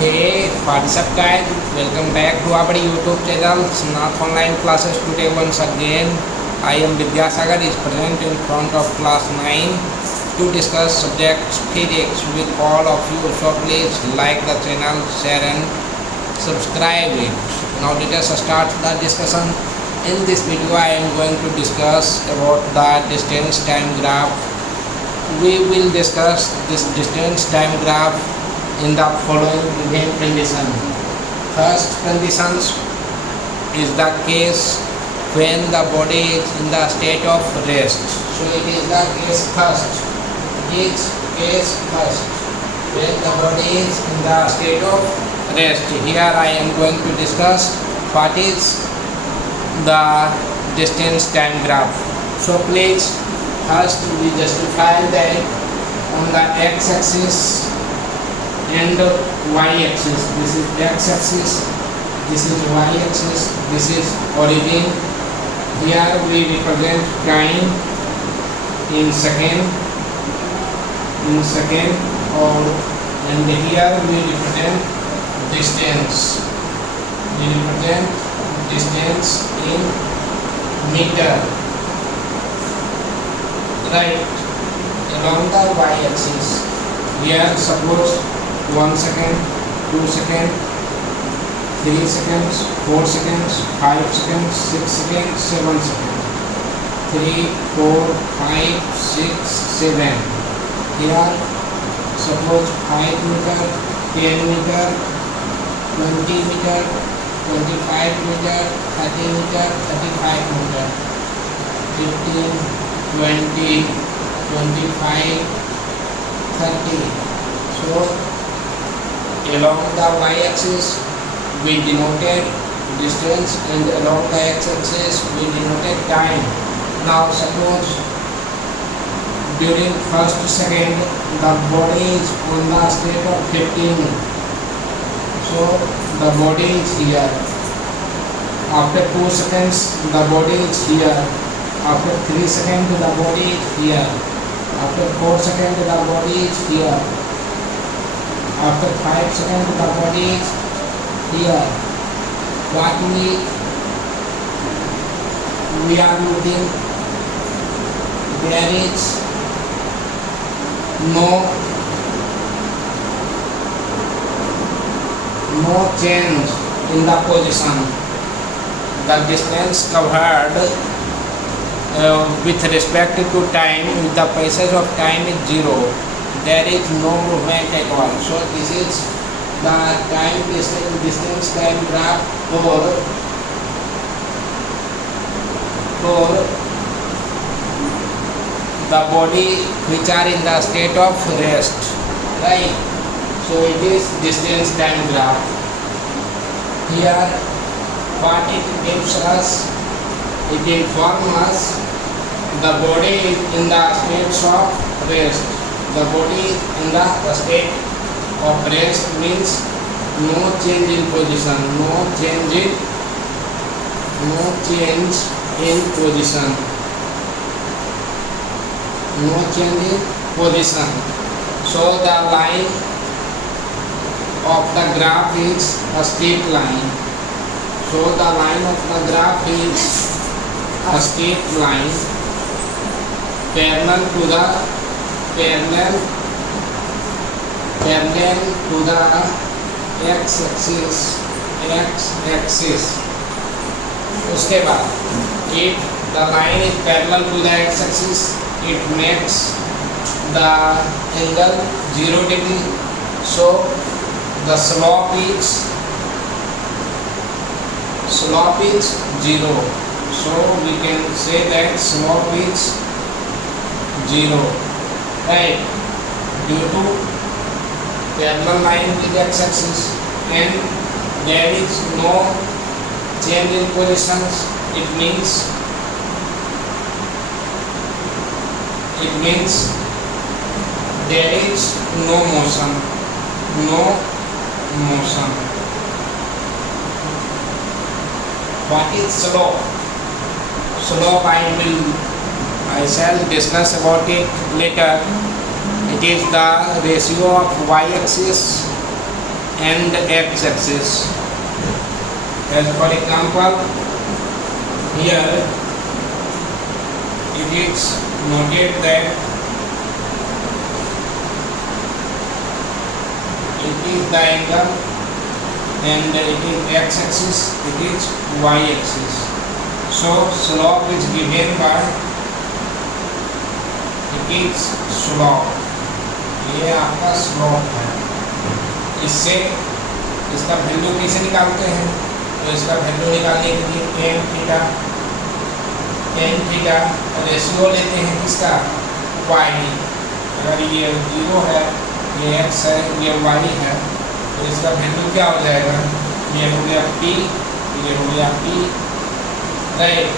Hey, what's up guys? Welcome back to our YouTube channel Snath Online Classes. Today once again I am Vidyasagar is present in front of class 9 to discuss subjects physics with all of you. So please like the channel, share and subscribe it. Now let us start the discussion. In this video I am going to discuss about the distance time graph. We will discuss this distance time graph in the following given condition. First condition is the case when the body is in the state of rest. So it is the case first. It is case first when the body is in the state of rest. Here I am going to discuss what is the distance time graph. So please first we justify that on the x-axis and y-axis. This is x-axis, this is y-axis, this is origin. Here we represent time in second, and here we represent distance. We represent distance in meter. Right, along the y-axis. Here suppose 1 second, 2 seconds, 3 seconds, 4 seconds, 5 seconds, 6 seconds, 7 seconds. 3, 4, 5, 6, 7. Here suppose 5 meter, 10 meter, 20 meter, 25 meter, 30 meter, 35 meter, 15, 20, 25, 30. So along the y-axis we denoted distance and along the x-axis we denoted time. Now suppose during first second the body is on the state of 15. So the body is here. After 2 seconds the body is here. After 3 seconds the body is here. After 4 seconds the body is here. After 5 seconds the body is here. What we are looking, there is no change in the position. The distance covered with respect to time, with the passage of time is 0. There is no movement at all. So this is the time distance time graph for the body which are in the state of rest, right? So it is distance time graph. Here what it gives us, it informs us the body is in the state of rest. The body in the state of rest means no change in position, no change in position, no change in position. So the line of the graph is a straight line. So the line of the graph is a straight line parallel to the x-axis. उसके बाद if the line is parallel to the x-axis, it makes the angle 0 degree. So the slope is 0. So we can say that slope is 0. Right, due to parallel line with x-axis and there is no change in positions, it means there is no motion. What is slope? Slope I shall discuss about it later. It is the ratio of y-axis and x-axis. As for example, here it is noted that it is the angle and it is x-axis, it is y-axis. So slope is given by, it is slope, ये आपका slope है। इससे इसका value कैसे निकालते हैं? तो इसका वैल्यू निकालने के लिए टेन थीटा रेशियो लेते हैं किसका, y। अगर ये 0 है, ये x है, ये y है, तो इसका वैल्यू क्या हो जाएगा, ये हो गया p, ये हो गया p, right.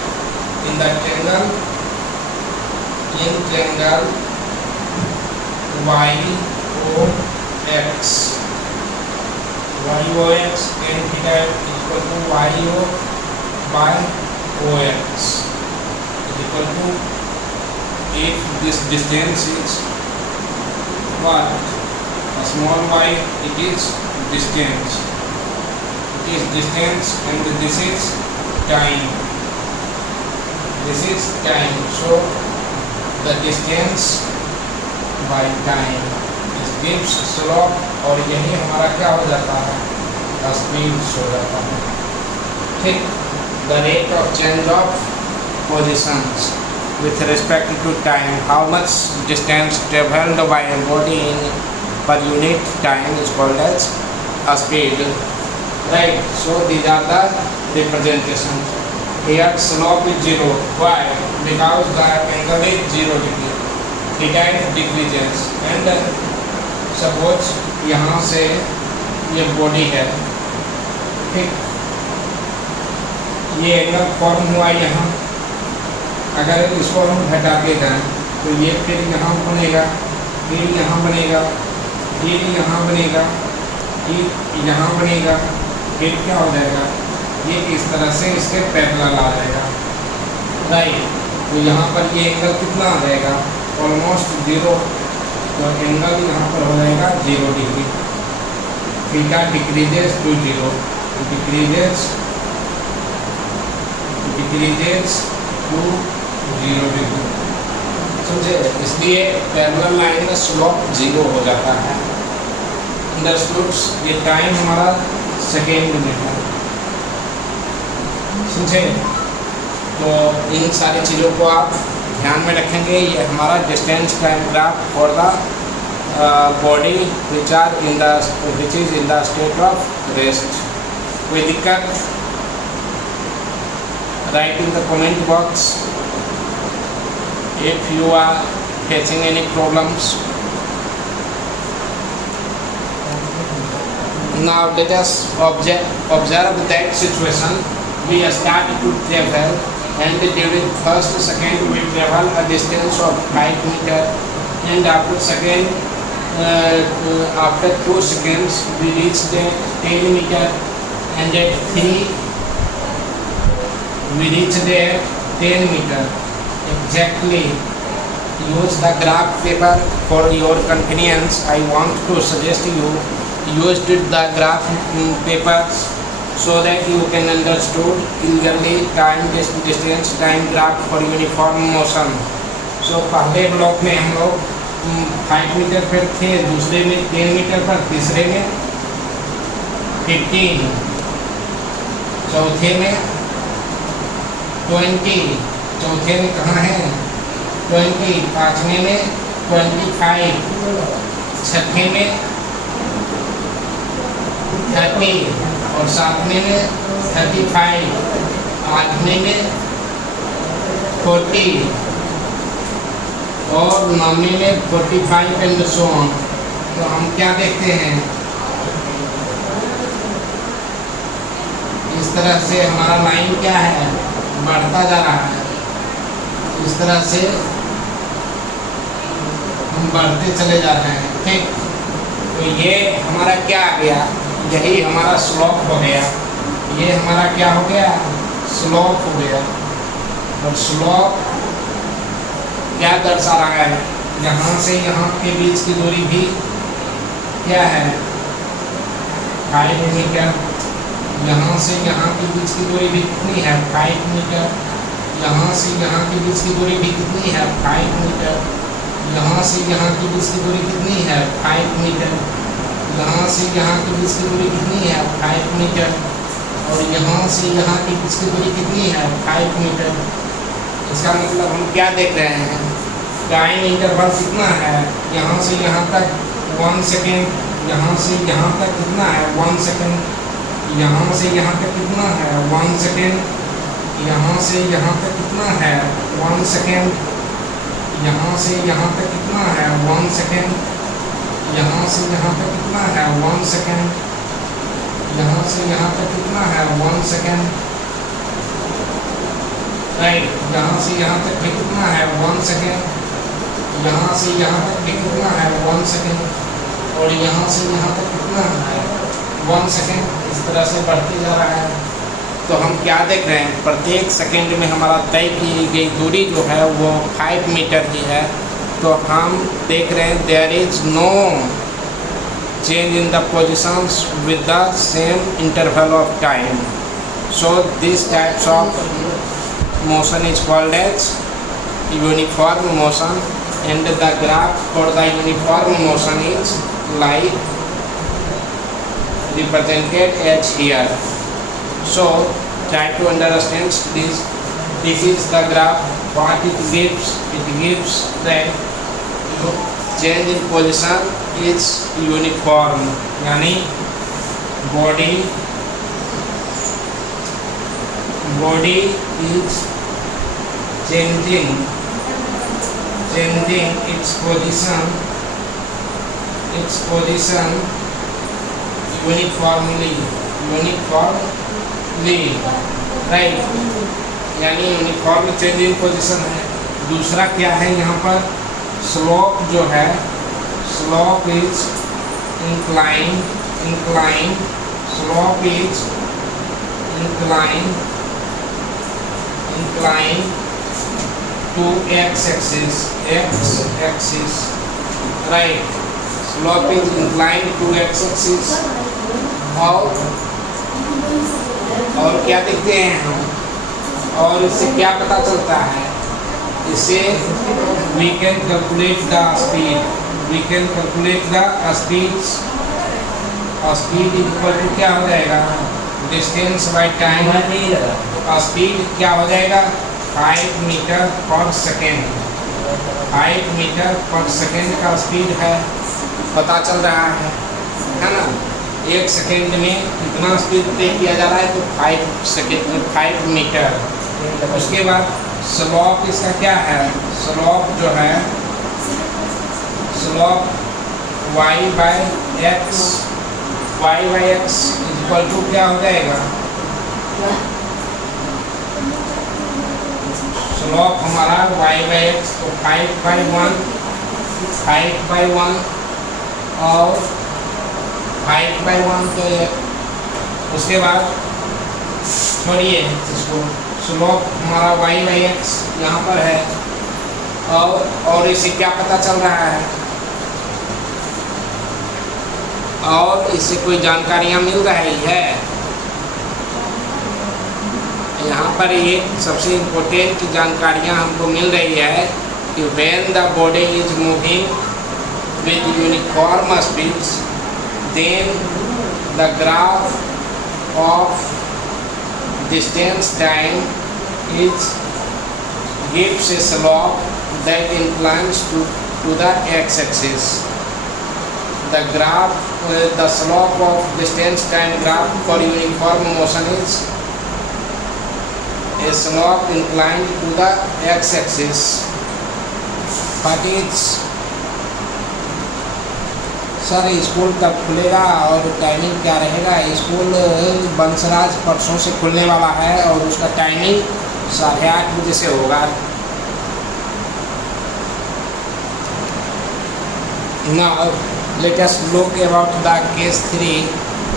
In the triangle YOX, tan theta equal to YO by OX is equal to, if this distance is what, a small y, it is distance, and this is time, so the distance by time is gives slope, और यही हमारा क्या हो जाता है, speed हो जाता है, ठीक। the rate of change of positions with respect to time, how much distance traveled by a body in per unit time is called as a speed, right? So these are the representations. Here slope is 0. Why? Because the angle is 0 degree. Theta decreases, and suppose यहाँ से ये body है, ठीक, ये angle form हुआ यहाँ, अगर इसको हम घटाते जाएं तो ये फिर यहाँ बनेगा, फिर यहाँ बनेगा, फिर यहाँ बनेगा, फिर यहाँ बनेगा, फिर क्या हो जाएगा, ये इस तरह से इसके पैरेलल आ जाएगा, राइट। तो यहाँ पर ये एंगल कितना आ जाएगा, ऑलमोस्ट 0, तो एंगल यहाँ पर हो जाएगा 0 degree. Theta decreases to 0, decreases to 0 degree, समझे? इसलिए पैरेलल लाइन का स्लोप 0 हो जाता है। अंडरस्टूड? ये टाइम हमारा सेकेंड में है, समझे? तो इन सारी चीज़ों को आप ध्यान में रखेंगे। ये हमारा distance time graph for the body which is in the state of rest. कोई दिक्कत? Right in the comment box if you are facing any problems. Now let us observe that situation. We start to travel, and during first second we travel a distance of 5 meter, and after 2 seconds we reach the 10 meter, and at 3 we reach the 10 meter. Exactly. Use the graph paper for your convenience. I want to suggest you use the graph paper so that you can understood clearly time distance time graph for uniform motion. So पहले block में हम लोग 5 metre पर थे, दूसरे में 10 metre पर, तीसरे में 15, चौथे में 20, चौथे में कहाँ है 20, पाँचवें में 25, छठे में 30 और सातवें में 35, आठवें में 40 और नौवीं में 45 एंड सो ऑन। तो हम क्या देखते हैं, इस तरह से हमारा लाइन क्या है, बढ़ता जा रहा है। इस तरह से हम बढ़ते चले जा रहे हैं, ठीक। तो ये हमारा क्या आ गया, यही हमारा स्लोप हो गया। ये हमारा क्या हो गया, स्लोप हो गया। और स्लोप क्या दर्शा रहा है, यहाँ से यहाँ के बीच की दूरी भी क्या है, 5 मीटर। यहाँ से यहाँ के बीच की दूरी भी कितनी है 5 मीटर। यहाँ से यहाँ के बीच की दूरी भी कितनी है 5 मीटर। यहाँ से यहाँ के बीच की दूरी कितनी है 5 मीटर। यहाँ से यहाँ के बीच की दूरी कितनी है 5 मीटर। और यहाँ से यहाँ के बीच की दूरी कितनी है 5 मीटर। इसका मतलब हम क्या देख रहे हैं, टाइम इंटरवल कितना है, यहाँ से यहाँ तक 1 सेकेंड, यहाँ से यहाँ तक कितना है 1 सेकेंड, यहाँ से यहाँ तक कितना है 1 सेकेंड, यहाँ से यहाँ तक कितना है 1 सेकेंड, यहाँ से यहाँ तक कितना है 1 सेकेंड, यहाँ से यहाँ तक कितना है 1 सेकेंड, यहाँ से यहाँ तक कितना है 1 सेकेंड, राइट। यहाँ से यहाँ तक भी कितना है 1 सेकेंड, यहाँ से यहाँ तक भी कितना है 1 सेकेंड, और यहाँ से यहाँ तक कितना है 1 सेकेंड। इस तरह से बढ़ते जा रहा है। तो हम क्या देख रहे हैं, प्रत्येक सेकेंड में हमारा तय की गई दूरी जो है वो 5 मीटर ही है। तो हम देख रहे हैं there is no change in the positions with the same interval of time. So this types of motion is called as uniform motion, and the graph for the uniform motion is like represented as here. So try to understand this. This is the graph. What it gives? It gives that change in position is uniform, यानी body is changing its position uniformly, right, यानी uniform change in position है। दूसरा क्या है यहाँ पर, slope जो है, slope is incline, slope is incline to x-axis, right, slope is inclined to x-axis। और क्या देखते हैं हम, और इससे क्या पता चलता है, इससे we can calculate the speed equal to क्या हो जाएगा, डिस्टेंस बाय टाइम। स्पीड क्या हो जाएगा 5 मीटर पर सेकेंड, 5 मीटर पर सेकेंड का स्पीड है, पता चल रहा है ना। 1 सेकेंड में कितना स्पीड तय किया जा रहा है, तो 5 मीटर। उसके बाद स्लोप इसका क्या है, स्लोप जो है, slope y by x equal to क्या हो जाएगा, स्लोप हमारा y बाई एक्स, तो 5/1 और 5/1 तो ये। उसके बाद छोड़िए इसको, स्लोप हमारा y बाई एक्स यहाँ पर है, और इसे क्या पता चल रहा है, और इससे कोई जानकारियाँ मिल रही है। यहाँ पर एक सबसे इम्पोर्टेंट जानकारियाँ हमको मिल रही है कि when the body is moving with uniform speeds, then the graph of distance time gives a slope that inclines to the x-axis. The slope of distance time graph for uniform motion is a slope inclined to the x-axis, but it's sir school कब खुलेगा और timing क्या रहेगा? School Bansraj परसों से खुलने वाला है और उसका टाइमिंग 8:30 बजे से होगा। Now let us look about the case 3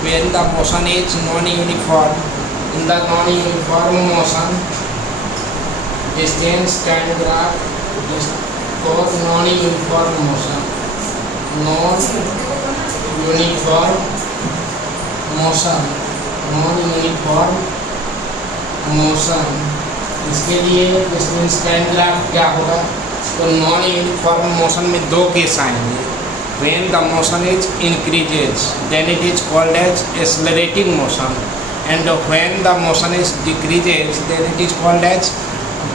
when the motion is non-uniform. In the non-uniform motion, distance time graph for non-uniform motion. Non-uniform motion, non uniform motion, इसके लिए डिस्टेंस टाइम ग्राफ क्या होगा? तो non uniform motion में दो case आएंगे। When the motion is increases, then it is called as accelerating motion, and when the motion is decreases, then it is called as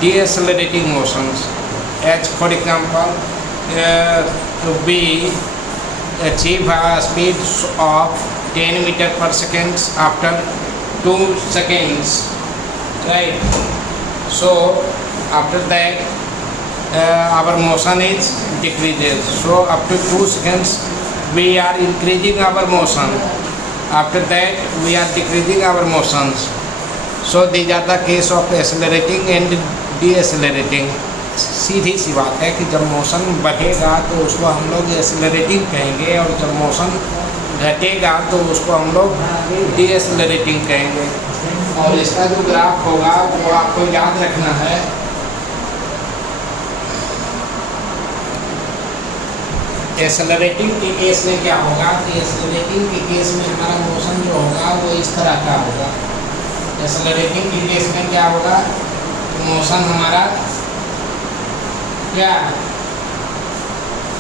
decelerating motions. As for example, we achieve a speed of 10 meter per second after 2 seconds, right? So after that our motion is decreases, so up to 2 seconds we are increasing our motion, after that we are decreasing our motions. So these are the case of accelerating and decelerating. सीधी सी बात है कि जब motion बढ़ेगा तो उसको हम लोग accelerating कहेंगे, और जब मोशन घटेगा तो उसको हम लोग डीएक्सेलरेटिंग कहेंगे। और इसका जो ग्राफ होगा वो आपको याद रखना है। एक्सेलरेटिंग के केस में क्या होगा कि एक्सेलरेटिंग के केस में हमारा मोशन जो होगा वो इस तरह का होगा। एक्सेलरेटिंग के केस में क्या होगा? मोशन हमारा क्या,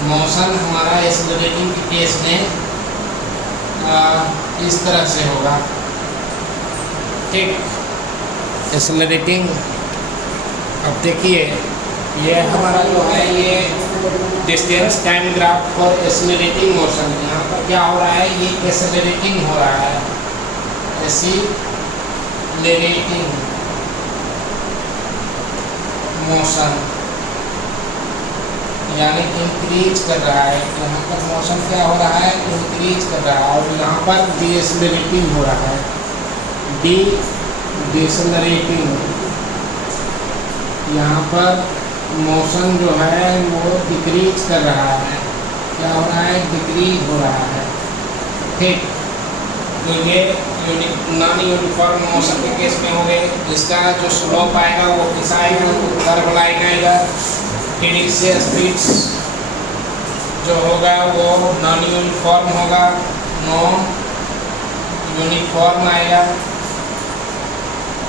मोशन हमारा एक्सेलरेटिंग के केस में इस तरह से होगा, ठीक। एक्सेलरेटिंग, अब देखिए ये हमारा जो है ये distance time graph for accelerating motion, यहाँ पर क्या हो रहा है? ये एक्सेलरेटिंग हो रहा है, एक्सेलरेटिंग मोशन यानी इंक्रीज कर रहा है। यहाँ पर मोशन क्या हो रहा है? इंक्रीज कर रहा है, और यहाँ पर डीएक्सेलरेटिंग हो रहा है, डीएक्सेलरेटिंग। यहाँ पर मोशन जो है वो डिक्रीज कर रहा है, क्या हो रहा है? डिक्रीज हो रहा है, ठीक। तो ये नॉन यूनिफॉर्म मोशन के केस में हो गए। इसका जो स्लोप आएगा वो किस आएगा? कर्व लाइन आएगा। इनिशियल स्पीड्स जो होगा वो नॉन यूनिफॉर्म होगा, नॉन यूनिफॉर्म आएगा।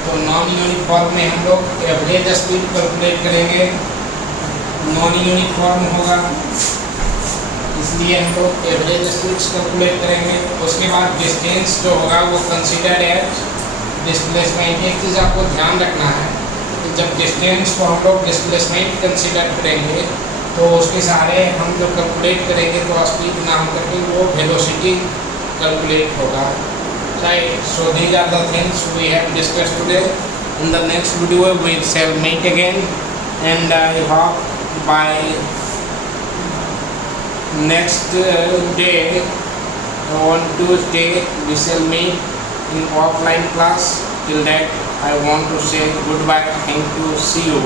तो नॉन यूनिफॉर्म में हम लोग एवरेज स्पीड कैलकुलेट करेंगे, नॉन यूनिफॉर्म होगा इसलिए हम लोग एवरेज स्पीड्स कैलकुलेट करेंगे। उसके बाद डिस्टेंस जो होगा वो कंसीडर्ड एज डिस्प्लेसमेंट। एक चीज़ आपको ध्यान रखना है कि जब डिस्टेंस को हम लोग डिस्प्लेसमेंट कंसीडर करेंगे तो उसके सहारे हम जो कैलकुलेट करेंगे तो स्पीड ना हो करके वो वेलोसिटी कैलकुलेट होगा, right? So these are the things we have discussed today. In the next video we shall meet again, and I hope by next day on Tuesday we shall meet in offline class. Till that I want to say goodbye, thank you, see you.